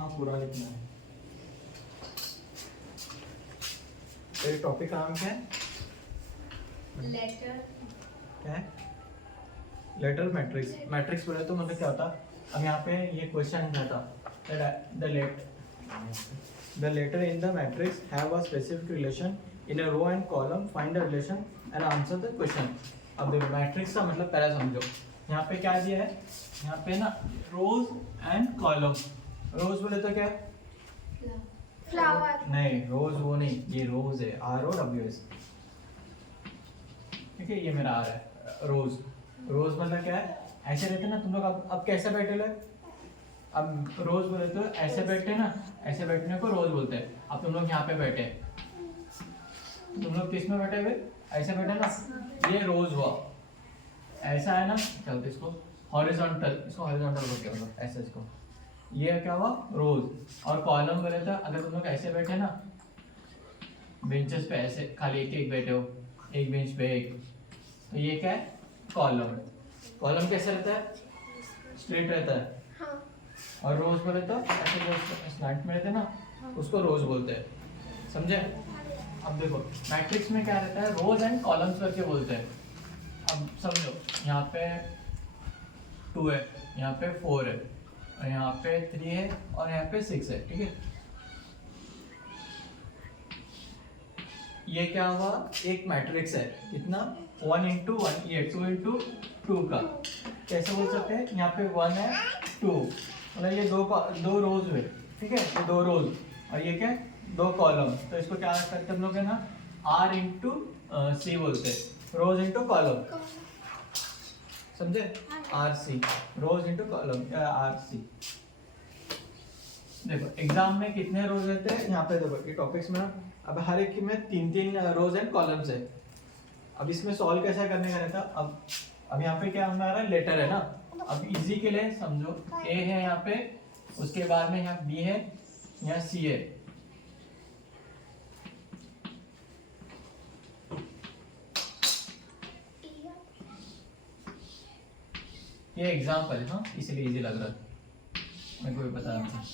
हाँ पूरा लिखना है। तेरे टॉपिक का नाम क्या है? लेटर। क्या है? Letter matrix. मैट्रिक्स बोले तो मतलब क्या होता? अब यहाँ पे ये क्वेश्चन क्या था? The letter in the matrix have a specific relation in a row and column, find the relation and answer the question. अब देखो मैट्रिक्स का मतलब पहले समझो। यहाँ पे क्या दिया है? यहाँ पे ना रोज एंड कॉलम। रोज बोले तो क्या है? फ्लावर। नहीं, रोज वो नहीं, ये रोज है, ROWS। ठीक है, ये मेरा R है, रोज। रोज मतलब क्या है? ऐसे रहते ना तुम लोग। अब कैसे बैठे ले? अब रोज बोले तो ऐसे बैठे ना, ऐसे बैठने को रोज बोलते हैं। अब तुम लोग यहाँ पे बैठे, तुम लोग किस में बैठे हुए? ऐसे बैठे ना, ये रोज हुआ। ऐसा है ना, क्या बोलते इसको? हॉरिजॉन्टल। इसको हॉरिजॉन्टल बोलते हैं मतलब, ऐसे इसको। ये क्या हुआ? रोज। और कॉलम बोले तो अगर तुम लोग ऐसे बैठे ना, बेंचेस पे ऐसे खाली एक एक बैठे हो, एक बेंच पे एक, तो ये क्या है? कॉलम। कॉलम कैसे रहता है? स्ट्रेट रहता है। हाँ। और रोज बोले तो ऐसे जो स्लैंट में रहते हैं ना, उसको रोज बोलते हैं। समझे? अब देखो मैट्रिक्स में क्या रहता है? रोज एंड कॉलम्स करके बोलते हैं। अब समझो, यहाँ पे 2 है, यहाँ पे 4 है, और यहाँ पे 3 है, और यहाँ पे 6 है। ठीक है, ये क्या हुआ? एक मैट्रिक्स है। कितना? 1 into 1, ये 2 into 2 का। कैसे बोल सकते हैं? यहाँ पे 1 है, 2, मतलब ये दो रोज हुए। ठीक है, ये 2 रोज, और ये क्या है? 2 कॉलम। तो इसको क्या करते हम लोग है ना, R into C बोलते हैं, रोज इंटू कॉलम। समझे? RC, रोज इंटू कॉलम, RC। देखो एग्जाम में कितने रोज रहते हैं? यहाँ पे देखो ये टॉपिक्स में अब हर एक में 3-3 रोज एंड कॉलम्स है। अब इसमें सॉल्व कैसा करने का रहता? अब यहाँ पे क्या हमारा लेटर है ना, अब इजी के लिए समझो, A है यहाँ पे, उसके बाद में यहाँ B है, यहाँ C है। ये एग्जाम्पल है, हाँ इसलिए इजी लग रहा है, मेरे को भी पता था।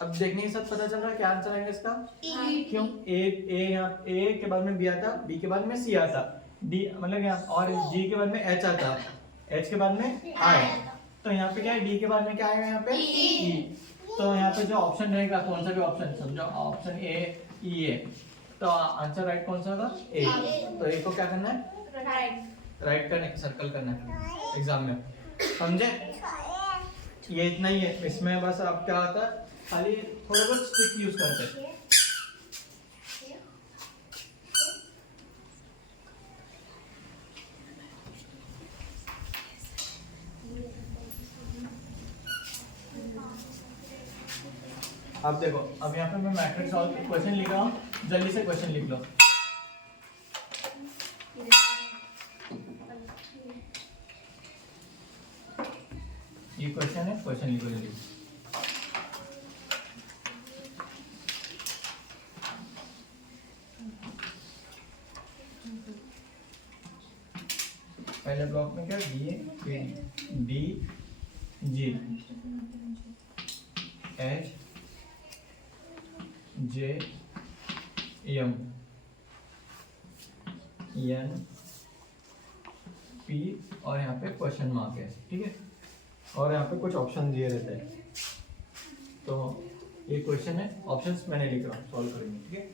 अब देखने के साथ पता चल रहा है क्या आंसर आएगा इसका? क्यों? ए यहाँ A के बाद में B आता, B के बाद में C आता, D मतलब यहाँ, और G के बाद में H आता, H के बाद में I। तो यहाँ पे क्या है? D के बाद में क्या आएगा? यहाँ पे E। तो यहाँ पे जो ऑप्शन रहेगा, कौन सा भी ऑप्शन, समझो ऑप्शन A E है, तो आंसर राइट कौन सा होगा? A। तो A को क्या करना है? राइट करना है, सर्कल करना है एग्जाम में। समझे? ये इतना ही है इसमें। बस अब क्या होता है, खाली थोड़ा बहुत स्टिक यूज करते हैं। अब देखो, अब यहाँ पे मैं मैट्रिक्स सॉल्व क्वेश्चन लिख रहा हूँ, जल्दी से क्वेश्चन लिख लो। ये क्वेश्चन है, क्वेश्चन लिखो जल्दी। पहले ब्लॉक में क्या? D G H J M N P, और यहाँ पे क्वेश्चन मार्क है। ठीक है, और यहाँ पे कुछ ऑप्शन दिए रहते हैं। तो ये क्वेश्चन है, ऑप्शंस मैंने लिख रहा हूँ, सॉल्व करेंगे। ठीक है,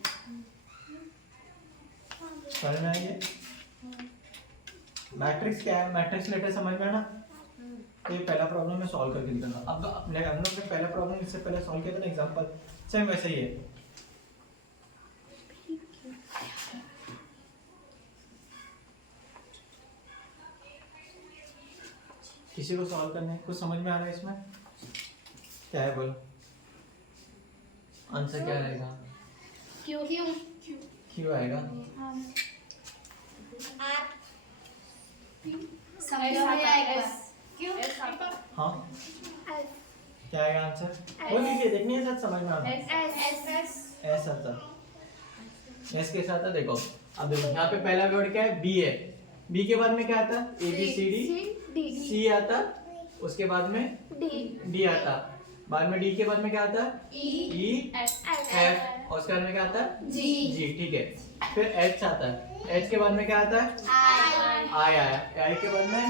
समझ में आएंगे? मैट्रिक्स क्या है? मैट्रिक्स लेटर समझ में आना। तो ये पहला प्रॉब्लम में सॉल्व करके दिखाना। अब अपने हम लोग ने पहला प्रॉब्लम इससे पहले सॉल्व किया था ना, एग्जांपल सेम वैसे ही है। किसी को सॉल्व करने कुछ समझ में आ रहा है इसमें? क्या है बोलो, आंसर क्या रहेगा? क्यों आएगा? हाँ, क्या आएगा आंसर? वो लीजिए, देखने के साथ समझ में आ रहा है। एस आता, एस के साथ आता। देखो अब देखो यहाँ पे पहला वर्ड क्या है? बी है। बी के बाद में क्या आता? A B C D, C आता, उसके बाद में डी आता, बाद में डी के बाद में क्या आता है ई एफ, और उसके बाद में क्या आता है जी, ठीक है। फिर एच आता है, एच के बाद में क्या आता है आई आया, आई के बाद में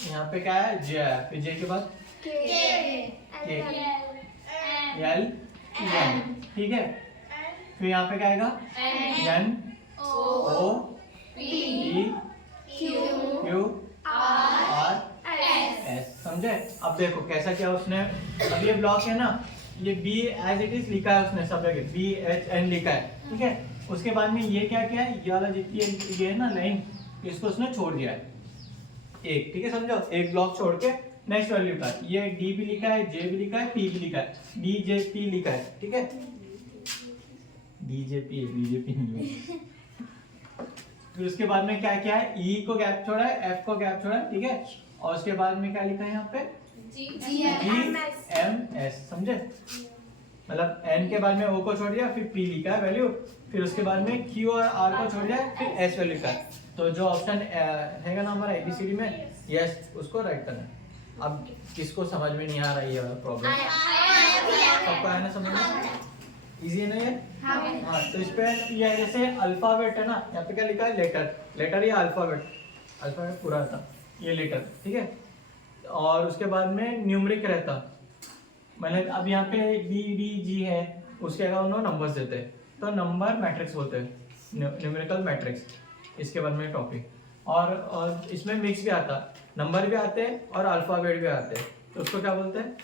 यहाँ पे क्या है जे आया, फिर जे के बाद के एल एन, ठीक है। फिर यहाँ पे क्या आएगा N O P Q R S, समझे। अब देखो कैसा किया उसने, अब ये ब्लॉक है ना, ये बी एज इट इज लिखा है उसने सब जगह, बी एच एन लिखा है, ठीक है। उसके बाद में ये क्या किया है, ये वाला जितनी ये है ना लाइन, इसको उसने छोड़ दिया है एक, ठीक है, समझो। एक ब्लॉक छोड़ के नेक्स्ट वैल्यू का, ये डी भी लिखा है, जे भी लिखा है, पी भी लिखा है, डी जे पी लिखा है, ठीक है। डी जे पी नहीं है। फिर उसके बाद में क्या किया है, ई को गैप छोड़ा है, एफ को गैप छोड़ा है, ठीक है। और उसके बाद में क्या लिखा है यहाँ पे जी एम एस, समझे। मतलब एन के बाद में ओ को छोड़ दिया, फिर पी लिखा है वैल्यू, फिर उसके बाद में क्यू और आर को छोड़ दिया, फिर एस वैल्यू लिखा है। तो जो ऑप्शन है ना हमारा एबीसीडी में, यस उसको राइट करना है। अब किसको समझ में नहीं आ रहा ये वाला प्रॉब्लम, सबको आया ना समझ में, इजी है ना ये। हाँ, तो इस पे ये है जैसे अल्फाबेट है ना, यहाँ पे क्या लिखा है लेटर, लेटर या अल्फाबेट, अल्फाबेट पूरा था, ये लेटर, ठीक है। और उसके बाद में न्यूमरिक रहता, मैंने अब यहाँ पे बी डी जी है, उसके अलावा उन्होंने नंबर्स देते हैं, तो नंबर मैट्रिक्स बोलते हैं, न्यूमेरिकल मैट्रिक्स, इसके बाद में टॉपिक। और इसमें मिक्स भी आता, नंबर भी आते हैं और अल्फाबेट भी आते हैं, तो उसको क्या बोलते हैं,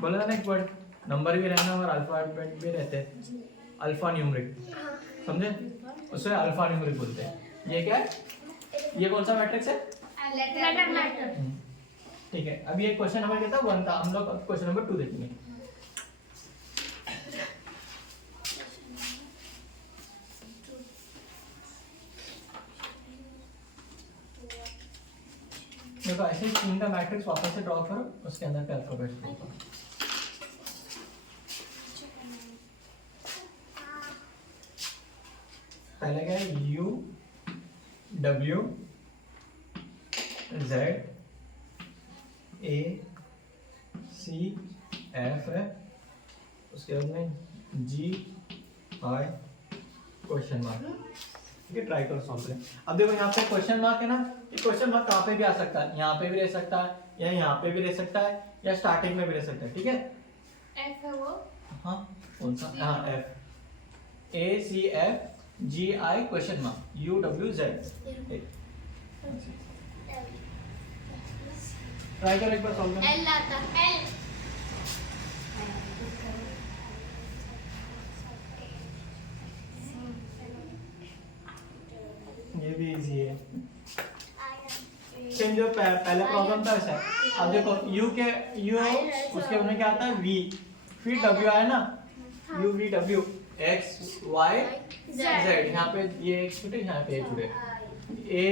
बोला ना एक वर्ड, नंबर भी रहना और अल्फाबेट भी रहते हैं, अल्फा न्यूमरिक, समझे, उसे अल्फा न्यूमरिक बोलते हैं। ये क्या है, ये कौन सा मैट्रिक्स है, ठीक है। अभी एक क्वेश्चन नंबर कितना 1 था, हम लोग अब क्वेश्चन नंबर 2 देखेंगे। देखो ऐसे 3 का मैट्रिक्स वापस से ड्रॉ करो, उसके अंदर का अल्फाबेट लिखो। पहले क्या है U W Z A C F है, उसके बाद में G I क्वेश्चन मार्क, ठीक है। ट्राई करो सॉल्व करें। अब देखो यहाँ पे क्वेश्चन मार्क है ना, ये क्वेश्चन मार्क कहाँ पे भी आ सकता है, यहाँ पे भी रह सकता है, या यहाँ पे भी रह सकता है, या स्टार्टिंग में भी रह सकता है, ठीक है। F है वो, हाँ कौन सा, हाँ F A C F G I question mark U W Z, try करो एक बार सॉल्व करो। L आता है, ये भी इजी है। सेम जो पहला प्रॉब्लम था वैसा। अब देखो U के U उसके बाद में क्या आता है V, फिर W आया ना, U V W X Y Z, यहाँ पे ये एक छूटे, यहाँ पे ये छूटे, A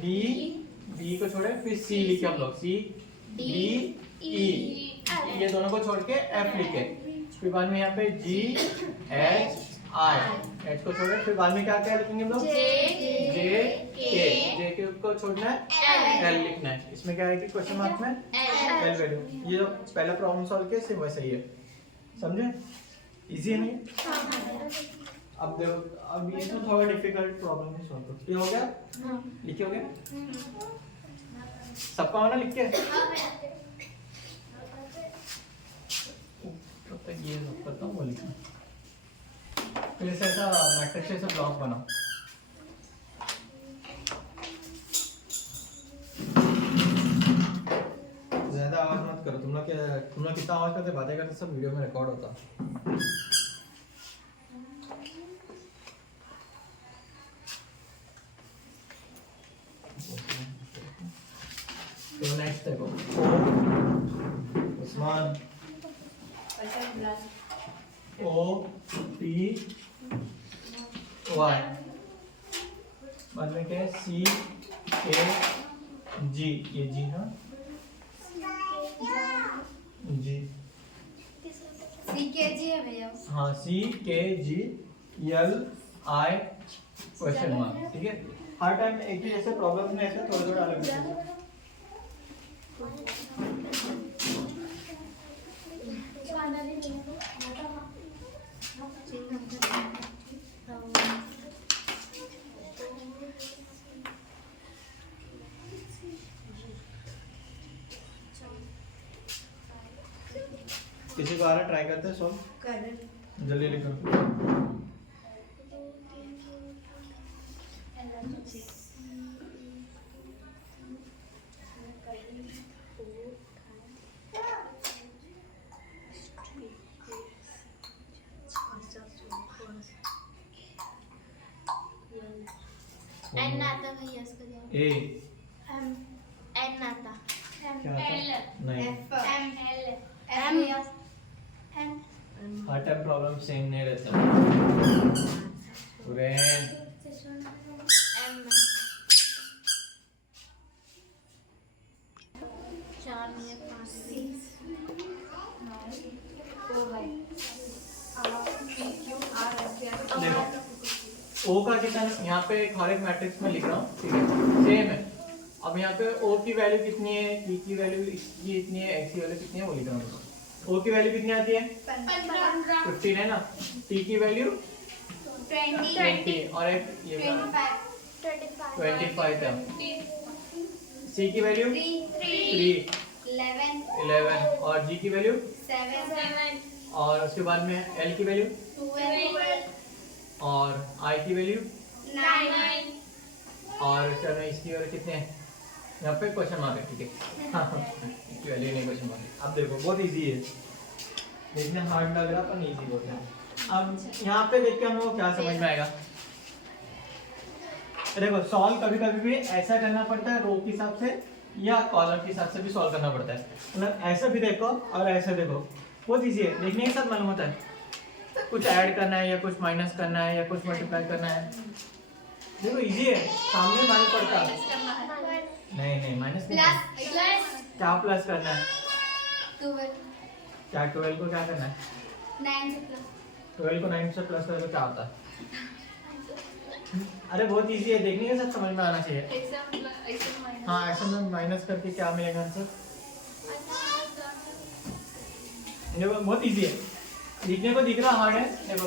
D B को छोड़े, फिर C लिखे हम लोग, C D E, ये दोनों को छोड़ के F लिखे, फिर बाद में यहाँ पे G H I, H को छोड़े, फिर बाद में क्या क्या लिखेंगे हम लोग, J के को छोड़ना है, L लिखना है। इसमें क्या है कि क्वेश्चन मार्क में L वैल्यू, ये जो पहला प्रॉब्लम सॉल्व किया सेम वैसा ही है, समझे, इजी है नहीं। अब देखो, अब ये तो थोड़ा डिफिकल्ट प्रॉब्लम है, सॉल्व करो। ये हो गया, लिखे हो गया सबका होना लिख के, तब तक ये करता हूँ वो लिखना, फिर ऐसा मैट्रिक्स से ब्लॉक बनाओ। ज्यादा आवाज मत करो, तुम लोग कितना आवाज करते बातें करते सब वीडियो में रिकॉर्ड होता। तो नेक्स्ट देखो, उस्मान O P Y, बाद में क्या है C K G, ये G ना G, CKG है भैया, हाँ C K G L I question mark, ठीक है। हर टाइम एक ही जैसे प्रॉब्लम में ऐसे थोड़े थोड़े अलग किसी को आ रहा, ट्राई करते हैं सॉल्व, जल्दी लिखो। एन आता भैया इसका जवाब। ए एन आता। क्या आता? नहीं, एम हर टाइम प्रॉब्लम सेम नहीं रहता। पूरे ओ का कितना यहाँ पे हर एक मैट्रिक्स में लिख रहा हूँ, ठीक है, सेम है। अब यहाँ पे ओ की वैल्यू कितनी है, ई की वैल्यू कितनी है, एक्स की वैल्यू कितनी है वो लिख रहा हूँ। ओ की वैल्यू कितनी आती है? 15 है ना। टी की वैल्यू 20 और एक ये 25 था। सी की वैल्यू 3 11 और जी की वैल्यू 7 और उसके बाद में एल की वैल्यू 12 और आई की वैल्यू 9 और चलो इसकी वैल्यू कितने हैं? यहाँ पे क्वेश्चन मार्क है, ठीक है। हाँ, इसकी वैल्यू नहीं क्वेश्चन मार्क है। अब देखो बहुत इजी है, देखने हार्ड लग रहा पर इजी बहुत है। अब यहाँ पे देख के हम लोग को क्या समझ में आएगा, देखो सॉल्व कभी कभी भी ऐसा करना पड़ता है, रो के हिसाब से या कॉलम के हिसाब से भी सॉल्व करना पड़ता है। मतलब ऐसा भी देखो और ऐसा देखो, बहुत इजी है, देखने के साथ मालूम होता है। कुछ ऐड करना है या कुछ माइनस करना है या कुछ मल्टीप्लाई करना है, देखो इजी है, सामने मालूम पड़ता है। नहीं माइनस नहीं, क्या प्लस करना है? 12 क्या 12 को क्या करना है? 12 को 9 से प्लस करो तो क्या होता है? अरे बहुत इजी है, देखने के साथ समझ में आना चाहिए। हाँ ऐसा में माइनस करके क्या मिलेगा आंसर? देखो बहुत इजी है, लिखने को दिख रहा हार्ड है। देखो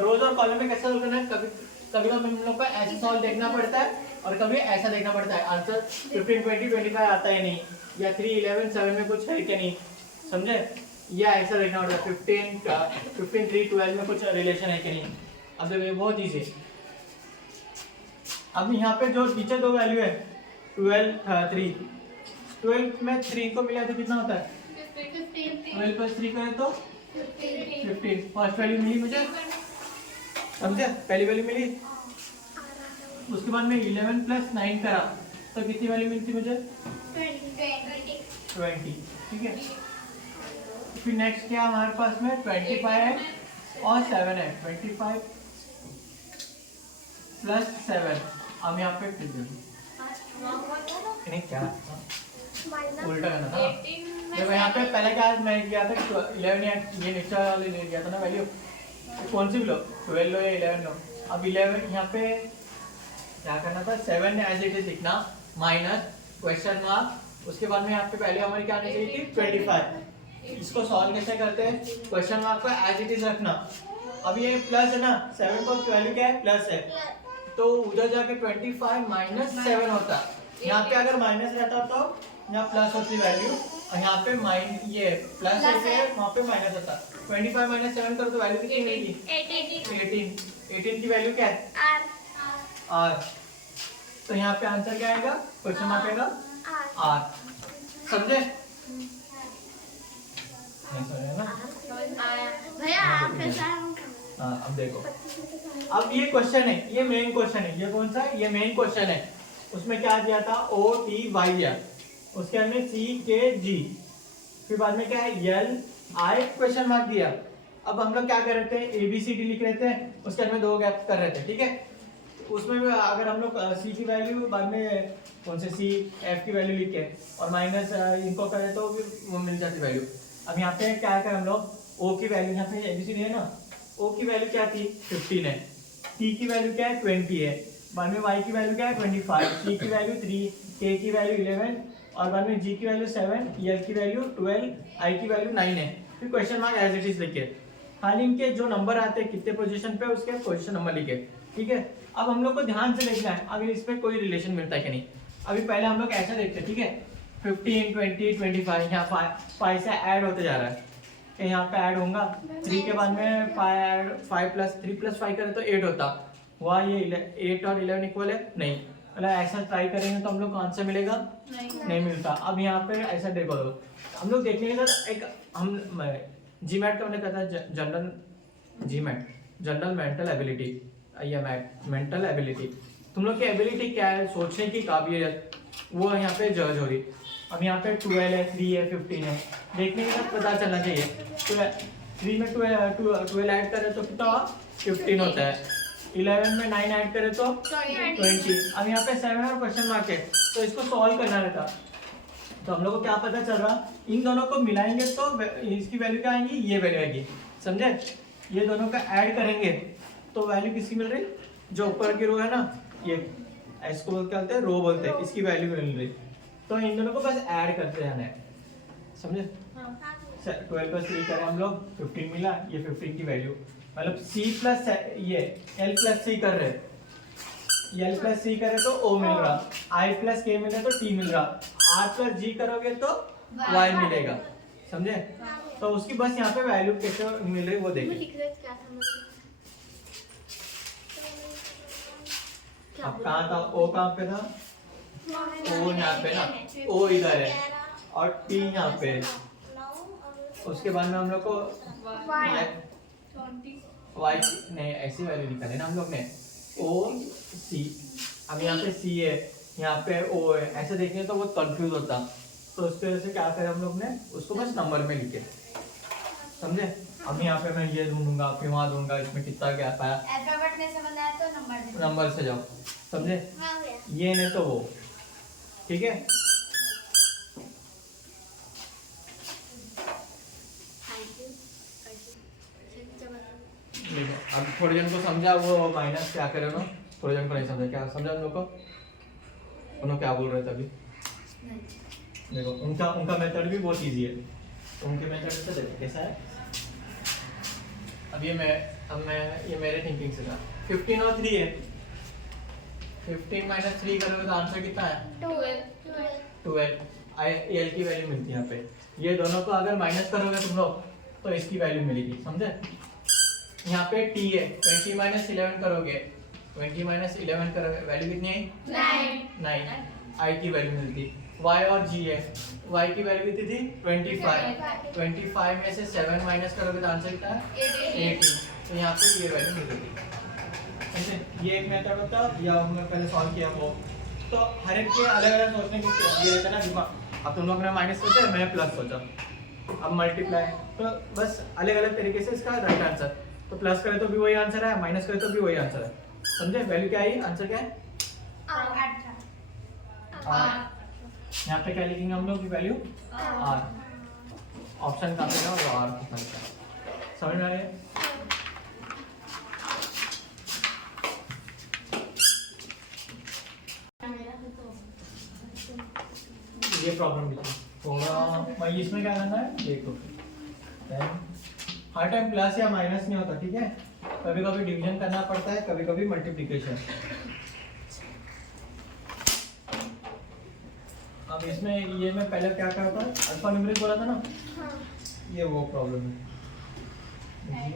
रोज और कॉलम में कैसे सॉल्व करना है, कभी कभी हम लोग को ऐसे सॉल्व देखना पड़ता है और कभी ऐसा देखना पड़ता है। आंसर 15 20 25 आता है नहीं, या 3 11 7 में कुछ है क्या नहीं, समझे? या ऐसा देखना पड़ता है 15 3 12 में कुछ रिलेशन है कि नहीं। अब देखो ये बहुत इजी है। अब यहाँ पे जो नीचे दो वैल्यू है 12 में 3 को मिला तो कितना होता है? 12 प्लस 3 करें तो 15। फर्स्ट वैल्यू मिली मुझे, समझे? पहली वैल्यू मिली। उसके बाद में 11 प्लस 9 करा तो कितनी वैल्यू मिलती मुझे? 20, ठीक है। फिर नेक्स्ट क्या हमारे पास में 25 है और 7 है। 25 प्लस 7, अब यहाँ पे नहीं क्या उल्टा करना था। देखो यहाँ पे पहले क्या मैं किया था 11 या ये नीचे वाले ले लिया था ना वैल्यू, कौन सी भी लो, 12 लो या 11 लो। अब 11 यहाँ पे क्या करना था, 7 एज इट इज लिखना माइनस क्वेश्चन मार्क, उसके बाद में यहाँ पे पहले हमारी क्या आनी चाहिए थी 25। इसको सॉल्व कैसे करते हैं, क्वेश्चन मार्क को एज इट इज रखना। अब ये प्लस है ना, 7 को वैल्यू क्या है प्लस है, तो उधर जाके 25 माइनस 7 होता। यहाँ पे अगर माइनस रहता तो यहाँ प्लस होती वैल्यू, और यहाँ पे ये प्लस है वहाँ पे माइनस होता। 25 माइनस 7 करो तो वैल्यू कितनी मिलेगी? 18 की वैल्यू क्या है? आर। तो यहाँ पे आंसर क्या आएगा, क्वेश्चन मार्क आएगा आर। समझे? नहीं समझे ना? हाँ अब देखो, अब ये क्वेश्चन है, ये मेन क्वेश्चन है। ये कौन सा है? ये मेन क्वेश्चन है। उसमें क्या दिया था? O T Y दिया, उसके अंदर C K G, फिर बाद में क्या है L I क्वेश्चन मार्क दिया। अब हम लोग क्या कर रहे थे, ABCD लिख रहे थे, उसके अंदर 2 गैप कर रहे थे, ठीक है। उसमें भी अगर हम लोग C की वैल्यू बाद में कौन से C F की वैल्यू लिखे और माइनस इनको करें तो भी वो मिल जाती वैल्यू। अब यहाँ पे क्या करें हम लोग, O की वैल्यू यहाँ पे ABCD है ना, O की वैल्यू क्या थी 15 है, T की वैल्यू क्या है 20 है, बाद में y की वैल्यू क्या है 25, c की वैल्यू 3, k की वैल्यू 11 और बाद में g की वैल्यू 7, l की वैल्यू 12, i की वैल्यू 9 है। फिर question mark as it is लिखिए, खाली इनके जो नंबर आते हैं कितने पोजीशन पे उसके पोजीशन नंबर लिखे, ठीक है। अब हम लोग को ध्यान से देखना है अगर इस पे कोई रिलेशन मिलता है कि नहीं। अभी पहले हम लोग ऐसा देखते हैं, ठीक है, 15, 20, 25 यहाँ 5 से ऐड होते जा रहा है, यहाँ पे ऐड होगा 3 के बाद में 5 प्लस 3 प्लस 5 करें तो 8 होता हुआ, ये 8 और 11 इक्वल है नहीं, मतलब ऐसा ट्राई करेंगे तो हम लोग को आंसर मिलेगा नहीं मिलता। अब यहाँ पे ऐसा देखो, हम लोग देखने के बाद एक हम जीमैट का हमने कहा था general GMAT general mental ability, या मेंटल एबिलिटी, तुम लोग की एबिलिटी क्या है, सोचने की काबिलियत, वो यहाँ पे जज हो रही। अब यहाँ पे 12 है, 3 है, 15 है, देखने के बाद पता चलना चाहिए। तो 3 में 12 ऐड करें तो कितना 15 होता है, 11 में 9 ऐड करें तो 20। अब यहाँ पे 7 और क्वेश्चन मार्क है तो इसको सॉल्व करना रहता। तो हम लोग को क्या पता चल रहा, इन दोनों को मिलाएंगे तो इसकी वैल्यू क्या आएगी, ये वैल्यू आएगी, समझे। ये दोनों का ऐड करेंगे तो वैल्यू किसकी मिल रही, जो ऊपर की रो है ना, ये इसको क्या बोलते हैं, रो बोलते हैं, इसकी वैल्यू मिल रही। तो इन दोनों को बस ऐड करते जाना है, समझे। 12 प्लस 3 करें हम लोग 15 मिला, ये 15 की वैल्यू, मतलब c प्लस ये l प्लस c कर रहे, l प्लस c करे तो o मिल रहा, i प्लस k मिले तो t मिल रहा, r प्लस g करोगे तो y मिलेगा, समझे। तो उसकी बस यहाँ पे वैल्यू कैसे मिल रही वो देखिए। अब कहाँ था, o कहाँ पे था, o यहाँ पे ना, o इधर है और t यहाँ पे है। उसके बाद में हम लोग को y नहीं ऐसी वैल्यू निकाले ना हम लोग ने, o c, अब यहाँ पे c है, यहाँ पे o है, ऐसे देखने तो बहुत कंफ्यूज होता। तो उसकी वजह से क्या करें हम लोग ने, उसको बस नंबर में लिखे, समझे। अब यहाँ पे मैं ये ढूंढूंगा, फिर वहाँ ढूंढूंगा, इसमें कितना गैप आया, अल्फाबेट में समझ आया तो नंबर से जाओ, समझे। ये नहीं तो वो, ठीक है। देखो अब थोड़े जन को समझा, वो माइनस क्या करे ना, थोड़े जन को नहीं समझा, क्या समझा उन लोग को, उन्होंने क्या बोल रहे थे अभी, देखो उनका मेथड भी बहुत इजी है, तो उनके मेथड से देखो कैसा है। अब ये मेरे थिंकिंग से था, 15 और 3 है, 15 माइनस 3 करोगे तो आंसर कितना है 12, एल की वैल्यू मिलती है यहाँ पे। ये दोनों को अगर माइनस करोगे तुम लोग तो इसकी वैल्यू मिलेगी, समझे। यहाँ पे t है, 20 माइनस 11 करोगे, 20 माइनस 11 करोगे वैल्यू कितनी आई 9, i की वैल्यू मिलती। y और g है, y की वैल्यू कितनी थी 25 में से 7 माइनस करोगे तो आंसर कितना है 18, तो यहाँ पे ये वैल्यू मिलेगी, ऐसे। ये एक मेथड होता है, या हमने पहले सॉल्व किया वो। तो हर एक के अलग अलग सोचने की ये रहता है ना दिमाग। अब तुम लोग ने माइनस सोचा, मैं प्लस सोचा, अब मल्टीप्लाई, तो बस अलग अलग तरीके से इसका राइट आंसर। तो प्लस करे तो भी वही आंसर है, माइनस करे तो भी वही आंसर है, समझे। वैल्यू क्या आई, आंसर क्या है r। यहाँ पे क्या लिखेंगे हम लोग की वैल्यू r, ऑप्शन का पेगा और r कितना लिखा है, समझ में आ रहा है। ये प्रॉब्लम भी थी थोड़ा, इसमें क्या करना है देखो, हर टाइम प्लस या माइनस नहीं होता, ठीक है। कभी कभी डिवीजन करना पड़ता है, कभी कभी मल्टीप्लिकेशन। अब इसमें ये मैं पहले क्या करता था, अल्फा न्यूमेरिक बोला था ना, ये वो प्रॉब्लम है।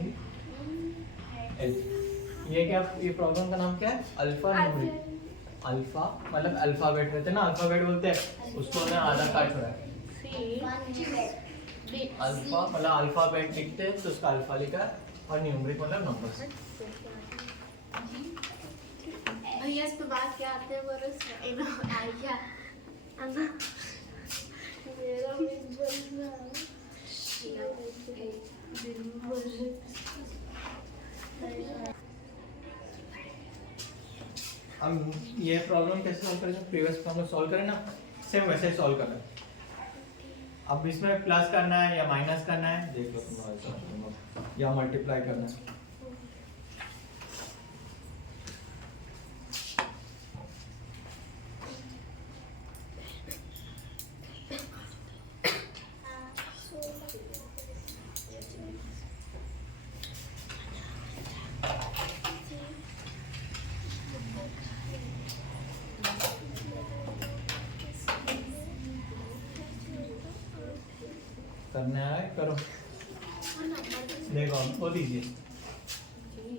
ये क्या, ये प्रॉब्लम का नाम क्या है, अल्फा न्यूमेरिक। अल्फा मतलब अल्फाबेट रहते हैं ना, अल्फाबेट बोलते हैं उसको, ना आधा काट छोड़ा है। अल्फा मतलब अल्फाबेट लिखते हैं तो उसका अल्फा लिखा है, और न्यूमेरिक मतलब नंबर्स। भैया इस पे बात क्या आते हैं बरस आया मेरा भी बोलना हम ये प्रॉब्लम कैसे सॉल्व करेंगे, प्रीवियस प्रॉब्लम सॉल्व करें ना, सेम वैसे ही सॉल्व करना है। अब इसमें प्लस करना है या माइनस करना है देख लो तुम्हारा, या मल्टीप्लाई करना है। करना है करो। और नंबर देखो वो दीजिए।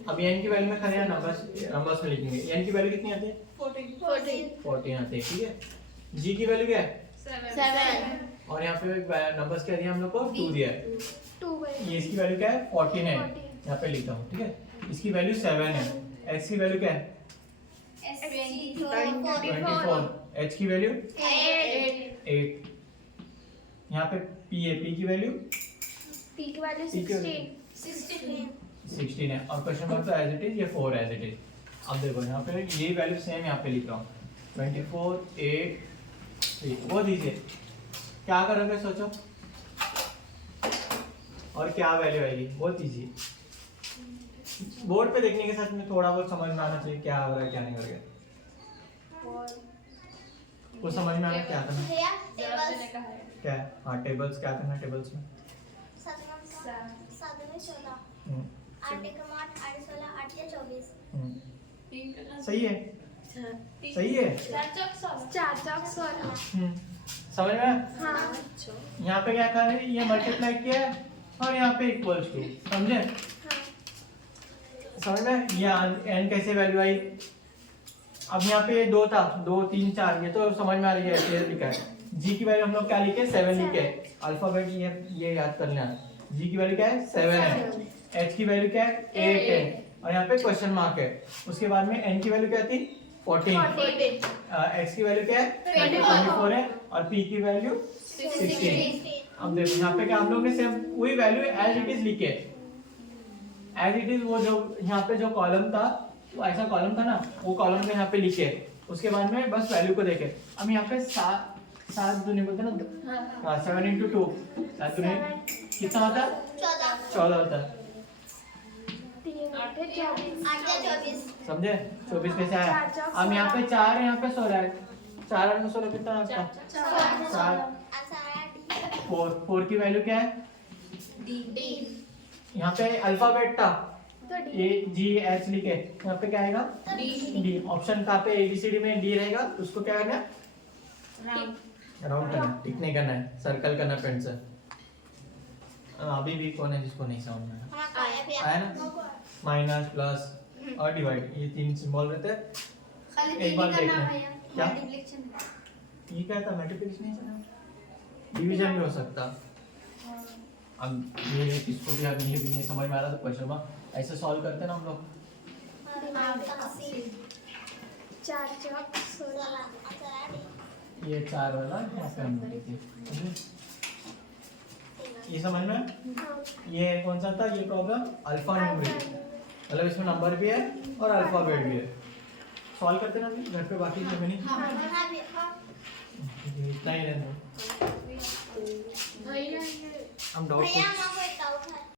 अब n की वैल्यू में खाली नंबर्स में लिखेंगे। n की वैल्यू कितनी आती है? 14 आती है, ठीक है। g की वैल्यू क्या है? 7 और यहाँ पे नंबर्स क्या दिया हम लोग को? 2 दिया है। 2 ये इसकी वैल्यू क्या है? 14 है। 14 यहाँ पे लिखता हूँ, ठीक है। इसकी वैल्यू 7 है। x की वैल्यू क्या है? 24। h की वैल्यू 8। यहाँ पे p है, p की वैल्यू p की वैल्यू P की वैल्यू 16 है। और क्वेश्चन मार्क तो एज इट इज, ये 4 एज इट इज। अब देखो यहाँ पे ये वैल्यू सेम यहाँ पे लिख रहा हूँ, 24 8 3। वो दीजिए, क्या करोगे सोचो, और क्या वैल्यू आएगी वो दीजिए। बोर्ड पे देखने के साथ में थोड़ा बहुत समझ में आना चाहिए क्या हो रहा है क्या नहीं हो रहा है। वो समझ में आना क्या करना है? क्या है? हाँ टेबल्स, क्या करना है टेबल्स में? हम्म, सही है, सही है। 4 चौक 16। समझ में आया? हाँ यहाँ पे क्या कर रहे हैं, ये मल्टीप्लाई किया है और यहाँ पे इक्वल्स टू, समझे? समझ में? ये n कैसे वैल्यू आई? अब यहाँ पे 2 था, 2 3 4, ये तो समझ में आ रही है, ऐसे लिखा है। g की वैल्यू हम लोग क्या लिखे? 7 लिखे। अल्फाबेट ये याद कर लेना। g की वैल्यू क्या है? 7 है। h की वैल्यू क्या है? 8 है। और यहाँ पे क्वेश्चन मार्क है। उसके बाद में n की वैल्यू क्या थी? 14। x की वैल्यू क्या है? 24 है। और p की वैल्यू 16। अब देखो यहाँ पे क्या हम लोग ने सेम वही वैल्यू एज इट इज लिखे, एज इट इज। वो जो यहाँ पे जो कॉलम था, वो ऐसा कॉलम था ना, वो कॉलम में यहाँ पे लिखे। उसके बाद में बस वैल्यू को देखे। अब यहाँ पे 7 दूनी बोलते हैं ना, हाँ 7 into 2, 7 दूनी कितना होता है? 14 होता है। समझे? 24 कैसे आया? अब यहाँ पे 4 है, यहाँ पे 16 है। 4 और 16 कितना आता है? 4। 4 की वैल्यू क्या है? यहाँ पे अल्फाबेट था, ए जी एच लिखे, यहाँ पे क्या आएगा? डी। ऑप्शन कहाँ पे? एबीसीडी में डी रहेगा, उसको क्या करना है? राउंड करना, टिक नहीं करना है, सर्कल करना पेन से। अभी भी कौन है जिसको नहीं समझ में आया ना? माइनस प्लस और डिवाइड, ये 3 सिंबल रहते हैं। एक बार देखना क्या ये क्या था? मल्टीप्लिकेशन नहीं था, डिवीजन भी हो सकता। अब ये किसको भी अभी ये भी नहीं समझ में आ रहा, तो क्वेश्चन में ऐसे सॉल्व करते हैं ना हम लोग। 4 चौक 16। ये 4 वाला यहाँ पे हम लिखे, ये समझ में? ये कौन सा था? ये प्रॉब्लम अल्फा न्यूमेरिक, मतलब इसमें नंबर भी है और अल्फाबेट भी है। सॉल्व करते ना घर पे, बाकी जो नहीं इतना ही रहता। हम डाउट